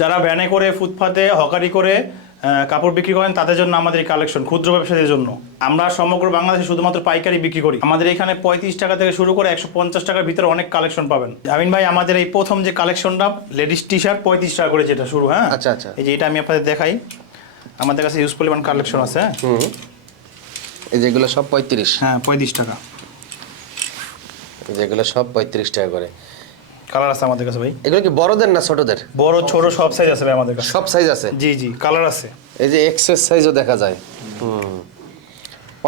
যারা ভ্যানে করে ফুটপাতে হকারি করে কাপড় বিক্রি করেন তাদের জন্য আমাদের এই কালেকশন ক্ষুদ্র ব্যবসায়ীদের জন্য। আমরা সমগ্র বাংলাদেশে শুধুমাত্র পাইকারি বিক্রি করি। আমাদের এখানে পঁয়ত্রিশ টাকা থেকে শুরু করে একশো পঞ্চাশ টাকার ভিতরে অনেক কালেকশন পাবেন। আমিন ভাই আমাদের এই প্রথম যে কালেকশনটা লেডিস টি শার্ট পঁয়ত্রিশ টাকা করে যেটা শুরু হ্যাঁ? আচ্ছা, আচ্ছা। এই যে এটা আমি আপনাদের দেখাই। আমাদের কাছে ইউজ পরিমাণ কালেকশন আছে হ্যাঁ? হুম। এই যেগুলো সব পঁয়ত্রিশ? হ্যাঁ পঁয়ত্রিশ টাকা। যেগুলো সব পঁয়ত্রিশ টাকা করে। কালার আছে আমাদের কাছে ভাই। এগুলো কি বড়দের না ছোটদের? বড় ছোট সব সাইজ আছে ভাই আমাদের কাছে। সব সাইজ আছে? জি জি কালার আছে। এই যে এক্সেস সাইজও দেখা যায়। হুম।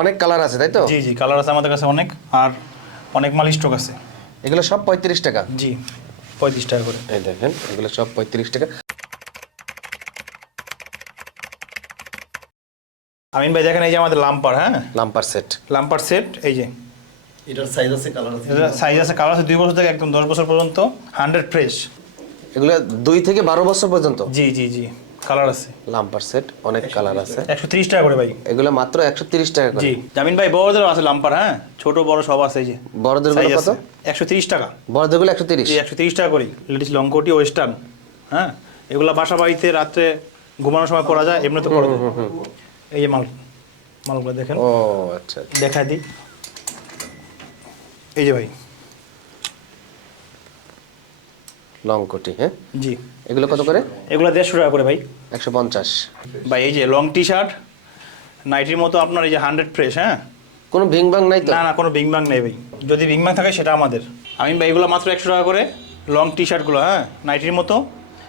অনেক কালার আছে তাই তো? জি জি কালার আছে আমাদের কাছে অনেক আর অনেক মাল স্টক আছে। এগুলো সব পঁয়ত্রিশ টাকা? জি পঁয়ত্রিশ টাকা করে। এই দেখেন এগুলো সব পঁয়ত্রিশ টাকা। আমিন ভাই দেখেন এই যে আমাদের লাম্পার হ্যাঁ? লাম্পার সেট লাম্পার সেট এই যে। এটার সাইজ আছে কালার আছে এটা সাইজ আছে কালার আছে দুই বছর থেকে একদম দশ বছর পর্যন্ত হান্ড্রেড ফ্রেশ এগুলো দুই থেকে বারো বছর পর্যন্ত? জি জি জি কালার আছে। লাম্পার সেট অনেক কালার আছে। একশো তিরিশ টাকা করে ভাই। এগুলো মাত্র একশো তিরিশ টাকা করে। জি। জামিন ভাই বড়দেরও আছে লাম্পার হ্যাঁ? ছোট বড় সব আছে এই যে। বড়দেরগুলো কত? একশো তিরিশ টাকা। বড়দেরগুলো একশো তিরিশ। জি একশো তিরিশ টাকা করি। লেডিস লংকটি ওয়েস্টার্ন হ্যাঁ? এগুলা বাসা বাড়িতে রাত্রে ঘুমানোর সময় পরা যায় এমনি তো পরা যায়। এই যে মাল মালগুলো দেখেন। ও আচ্ছা। দেখাই দিই। এই যে ভাই। লং কোটি হ্যাঁ? জি। এগুলো কত করে? এগুলো দেড়শো টাকা করে ভাই। একশো পঞ্চাশ। ভাই এই যে লং টি শার্ট নাইটির মতো আপনার এই যে হান্ড্রেড ফ্রেশ হ্যাঁ? কোনো ভিং ভাং নাই তো? না না কোনো বিংবাং নেই ভাই। যদি বিংবাং থাকে সেটা আমাদের। আমি ভাই এগুলো মাত্র একশো টাকা করে লং টি শার্টগুলো হ্যাঁ? নাইটির মতো।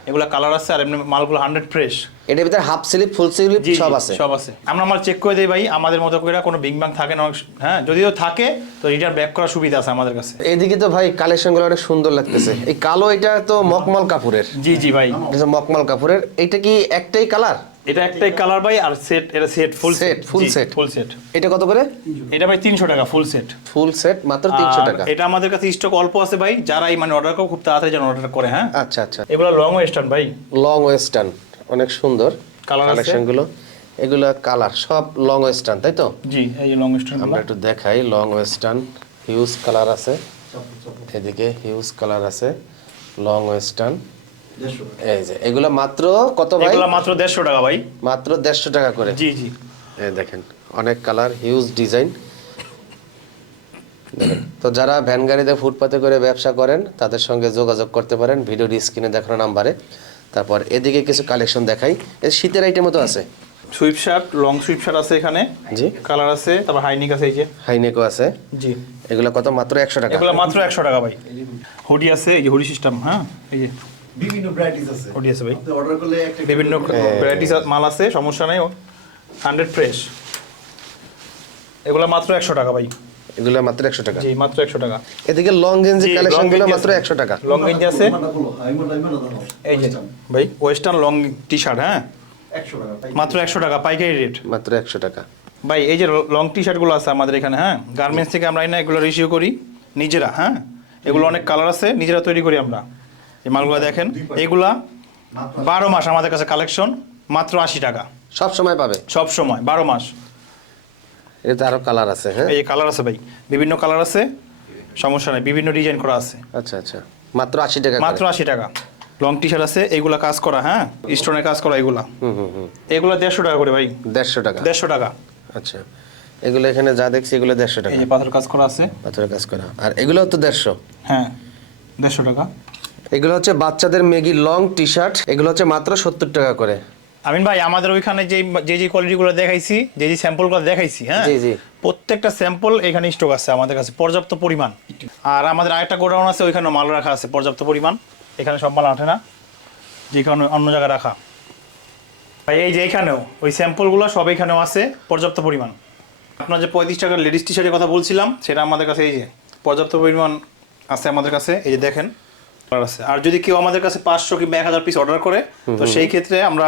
এগুলো কালার আছে আর এমনি মালগুলো হান্ড্রেড ফ্রেশ এটার ভিতরে হাফ স্লিপ ফুল স্লিপ সব আছে। সব আছে। আমরা মাল চেক করে দিই ভাই আমাদের মতো করে কোনো বিং ব্যাং থাকে না হ্যাঁ যদিও থাকে তো রিটার্ন ব্যাক করার সুবিধা আছে আমাদের কাছে। এদিকে তো ভাই কালেকশনগুলো অনেক সুন্দর লাগতেছে। এই কালো এটা তো মকমল কাপুরের। জি জি ভাই। এটা মকমল কাপুরের। এটা কি একটাই কালার এটা একটাই কালার ভাই আর সেট এটা set full Set, full set। Full set এটা কত করে? এটা ভাই তিনশো টাকা ফুল সেট ফুল সেট মাত্র তিনশো টাকা। এটা আমাদের কাছে স্টক অল্প আছে ভাই যারা এই মানে অর্ডার করে খুব তাড়াতাড়ি যেন অর্ডার করে হ্যাঁ? আচ্ছা আচ্ছা। এগুলো লং ওয়েস্টার্ন ভাই। লং ওয়েস্টার্ন অনেক সুন্দর। আছে? কালেকশনগুলো এগুলো কালার সব লং ওয়েস্টার্ন তাই তো? জি এই লং ওয়েস্টার্ন আমরা একটু দেখাই লং ওয়েস্টার্ন হিউজ কালার আছে। এদিকে হিউজ কালার আছে লং ওয়েস্টার্ন এই যে এগুলো মাত্র কত ভাই? এগুলো মাত্র দেড়শো টাকা ভাই। মাত্র দেড়শো টাকা করে। জি জি। এই দেখেন অনেক কালার হিউজ ডিজাইন। তো যারা ভ্যান গাড়িতে ফুটপাতে করে ব্যবসা করেন তাদের সঙ্গে যোগাযোগ করতে পারেন। ভিডিওর স্ক্রিনে দেখানো নাম্বারে। তারপর এদিকে কিছু কালেকশন দেখাই। এর শীতের আইটেমও তো আছে। Sweatshirt long sweatshirt আছে এখানে। জি। কালার আছে তারপর হাইনিক আছে এই যে। হাইনেকও আছে। জি। এগুলো কত? মাত্র একশো টাকা। এগুলো মাত্র একশো টাকা ভাই। হুডি আছে এই যে হুডি সিস্টেম হ্যাঁ? এই যে। বিভিন্ন ভ্যারাইটিস আছে। ভাই। আপনি অর্ডার করলে একটা বিভিন্ন ভ্যারাইটিস মাল আছে সমস্যা নেই হান্ড্রেড ফ্রেশ এগুলো মাত্র একশো টাকা ভাই। এগুলো মাত্র একশো টাকা। জি মাত্র একশো টাকা। এদিকে লং গেঞ্জি কালেকশনগুলো মাত্র। একশো টাকা। লং গেঞ্জি আছে। হ্যাঁ, দাও এই যে ভাই ওয়েস্টার্ন লং টি শার্ট হ্যাঁ মাত্র একশো টাকা পাইকারি রেট মাত্র একশো টাকা। ভাই এই যে লং টি শার্টগুলো আছে আমাদের এখানে হ্যাঁ? গার্মেন্টস থেকে আমরা না এগুলো রিসিভ করি নিজেরা হ্যাঁ? এগুলো অনেক কালার আছে নিজেরা তৈরি করি আমরা। এই মালগুলো দেখেন এগুলা বারো মাস আমাদের কাছে কালেকশন মাত্র আশি টাকা। সব সময় পাবে? সব সময় বারো মাস। এতে আরও কালার আছে হ্যাঁ? এই কালার আছে ভাই বিভিন্ন কালার আছে সমস্যা নেই বিভিন্ন ডিজাইন করা আছে। আচ্ছা আচ্ছা মাত্র আশি টাকা মাত্র আশি টাকা। লং টি শার্ট আছে এগুলা কাজ করা হ্যাঁ? স্টোনের কাজ করা এগুলা। এগুলো দেড়শো টাকা করে ভাই। দেড়শো টাকা। দেড়শো টাকা। আচ্ছা এগুলো এখানে যা দেখছি এগুলো দেড়শো টাকা। পাথর কাজ করা আছে। পাথরের কাজ করা। আর এগুলো তো দেড়শো? হ্যাঁ দেড়শো টাকা। এগুলো হচ্ছে বাচ্চাদের মেগি লং টি শার্ট এগুলো হচ্ছে মাত্র সত্তর টাকা করে। আমিন ভাই আমাদের ওইখানে যে যে যে কোয়ালিটিগুলো দেখাইছি যে যে স্যাম্পলগুলো দেখাইছি হ্যাঁ? জি, জি। প্রত্যেকটা স্যাম্পল এখানে স্টক আছে আমাদের কাছে পর্যাপ্ত পরিমাণ। আর আমাদের আরেকটা গোডাউন আছে ওইখানে মাল রাখা আছে পর্যাপ্ত পরিমাণ। এখানে সব মাল আঠে না যেখানে অন্য জায়গায় রাখা। ভাই এই যে এখানেও ওই স্যাম্পলগুলো সব এখানেও আছে পর্যাপ্ত পরিমাণ। আপনার যে পঁয়ত্রিশ টাকার লেডিস টি শার্টের কথা বলছিলাম সেটা আমাদের কাছে এই যে পর্যাপ্ত পরিমাণ আছে আমাদের কাছে এই যে দেখেন। আছে। আর যদি কেউ আমাদের কাছে পাঁচশো কিংবা এক হাজার পিস অর্ডার করে তো সেই ক্ষেত্রে আমরা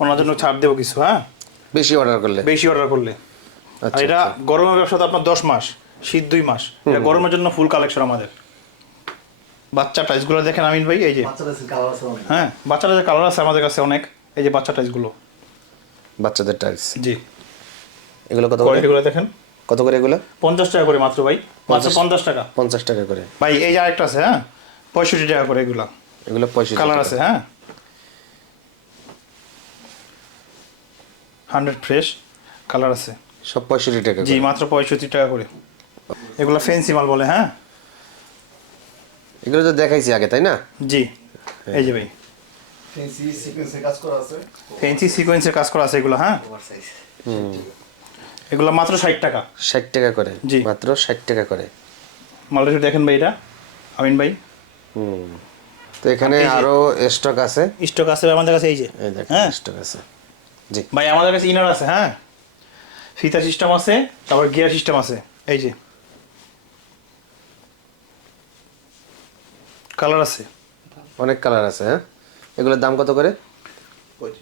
ওনার জন্য ছাড় দেবো কিছু হ্যাঁ? বেশি অর্ডার করলে। বেশি অর্ডার করলে। আর আচ্ছা এটা গরমের ব্যবসা তো আপনার দশ মাস শীত দুই মাস। এটা গরমের জন্য ফুল কালেকশন আমাদের। বাচ্চা টাইসগুলো দেখেন আমিন ভাই এই যে। বাচ্চাদের কালার আছে অনেক। হ্যাঁ বাচ্চারা যে কালার আছে আমাদের কাছে অনেক এই যে বাচ্চা টাইসগুলো বাচ্চাদের টাইলস জি। এগুলো কত করে? কোয়ালিটিগুলো দেখেন। কত করে এগুলো? পঞ্চাশ টাকা করে মাত্র ভাই মাত্র পঞ্চাশ টাকা। পঞ্চাশ টাকা করে। ভাই এই যে আরেকটা আছে হ্যাঁ? পঁয়ষট্টি টাকা করে এগুলো। এগুলো পঁয়ষট্টি কালার আছে হ্যাঁ? হান্ড্রেড ফ্রেশ কালার আছে। সব পঁয়ষট্টি টাকা জি মাত্র পঁয়ষট্টি টাকা করে। এগুলো ফেন্সি মাল বলে হ্যাঁ? এগুলো তো দেখাইছি আগে তাই না? জি এই যে ভাই। ফেন্সি কাজ করা আছে ফেন্সি সিকোয়েন্সের কাজ করা আছে এগুলো হ্যাঁ? এগুলো মাত্র ষাট টাকা। ষাট টাকা করে। জি। মাত্র ষাট টাকা করে। মালটা দেখেন ভাই এটা। আমিন ভাই। তো এখানে আরও স্টক আছে। স্টক আছে আমাদের কাছে এই যে। হ্যাঁ? স্টক আছে। জি। ভাই আমাদের কাছে ইনার আছে হ্যাঁ? ফিতা সিস্টেম আছে তারপর গিয়ার সিস্টেম আছে এই যে। কালার আছে। অনেক কালার আছে হ্যাঁ? এগুলোর দাম কত করে?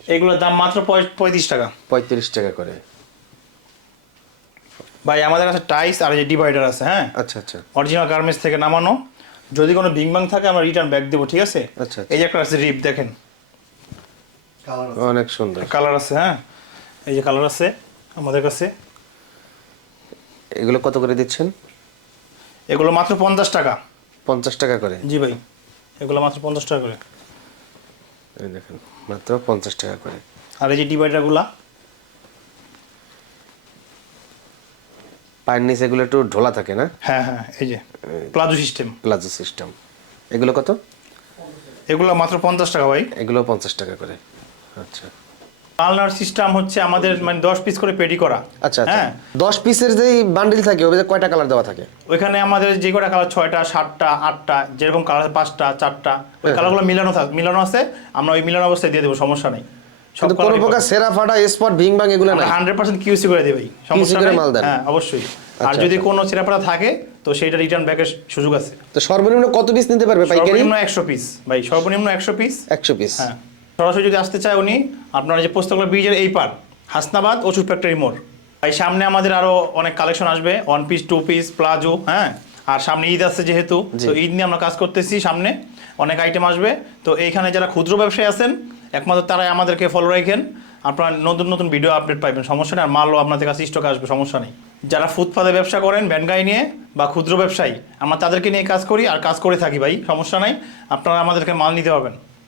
এগুলোর দাম মাত্র পঁয়- পঁয়ত্রিশ টাকা। পঁয়ত্রিশ টাকা করে। ভাই আমাদের কাছে টাইস আর এই যে ডিভাইডার আছে হ্যাঁ? আচ্ছা আচ্ছা। অরিজিনাল গার্মেন্টস থেকে নামানো। যদি কোনো বিংবাং থাকে আমরা রিটার্ন ব্যাক দেবো ঠিক আছে? আচ্ছা, আচ্ছা। এই যে একটা আছে রিপ দেখেন। অনেক সুন্দর। কালার আছে হ্যাঁ? এই যে কালার আছে আমাদের কাছে। এগুলো কত করে দিচ্ছেন? এগুলো মাত্র পঞ্চাশ টাকা। পঞ্চাশ টাকা করে? জি ভাই এগুলো মাত্র পঞ্চাশ টাকা করে। এই দেখেন মাত্র পঞ্চাশ টাকা করে। আর এই যে ডিভাইডারগুলা পায়ের নিচে এগুলো একটু ঢোলা থাকে না? হ্যাঁ হ্যাঁ এই যে প্লাজো সিস্টেম। Palazzo system. এগুলো কত? এগুলো মাত্র পঞ্চাশ টাকা ভাই। এগুলো পঞ্চাশ টাকা করে। আচ্ছা। আলনার সিস্টেম হচ্ছে আমাদের মানে দশ পিস করে পেটি করা। আচ্ছা আচ্ছা। হ্যাঁ। দশ পিসের যে বান্ডিল থাকে ওদের কয়টা কালার দেওয়া থাকে? ওইখানে আমাদের যে কটা কালার ছয়টা সাতটা আটটা যেরকম কালার পাঁচটা চারটা ওই হ্যাঁ, কালারগুলো মিলানো থাক মিলানো আছে আমরা ওই মিলানো অবস্থায় দিয়ে দেবো সমস্যা নেই। কিন্তু কোনো প্রকার সেরা ফাটা স্পট ভিং ভাং এগুলো না হান্ড্রেড পার্সেন্ট কিউসি করে দেবে সমস্যা নেই। মাল দেন? হ্যাঁ অবশ্যই। আর আচ্ছা, যদি আচ্ছা। কোনো চিরাপাড়া থাকে তো সেইটা রিটার্ন ব্যাকের সুযোগ আছে। তো সর্বনিম্ন কত পিস নিতে পারবে পাইকারি? সর্বনিম্ন একশো পিস ভাই সর্বনিম্ন একশো পিস একশো পিস হ্যাঁ। সরাসরি যদি আসতে চায় উনি আপনার যে পোস্তকলা ব্রিজের এই পার হাসনাবাদ ওষুধ ফ্যাক্টরি মোড়। ভাই সামনে আমাদের আরও অনেক কালেকশন আসবে। One piece two piece palazzo হ্যাঁ? আর সামনে ঈদ আসছে যেহেতু তো ঈদ নিয়ে আমরা কাজ করতেছি সামনে। অনেক আইটেম আসবে। তো এইখানে যারা ক্ষুদ্র ব্যবসায়ী আছেন একমাত্র তারাই আমাদেরকে ফলো রাখেন। আপনারা নতুন নতুন ভিডিও আপডেট পাইবেন, সমস্যা নেই। আর মালও আপনাদের কাছে স্টক আসবে, সমস্যা নেই। যারা ফুটপাতে ব্যবসা করেন ব্যানগাই নিয়ে বা ক্ষুদ্র ব্যবসায়ী, আমরা তাদেরকে নিয়ে কাজ করি আর কাজ করে থাকি ভাই, সমস্যা নাই। আপনারা আমাদেরকে মাল নিতে পারবেন।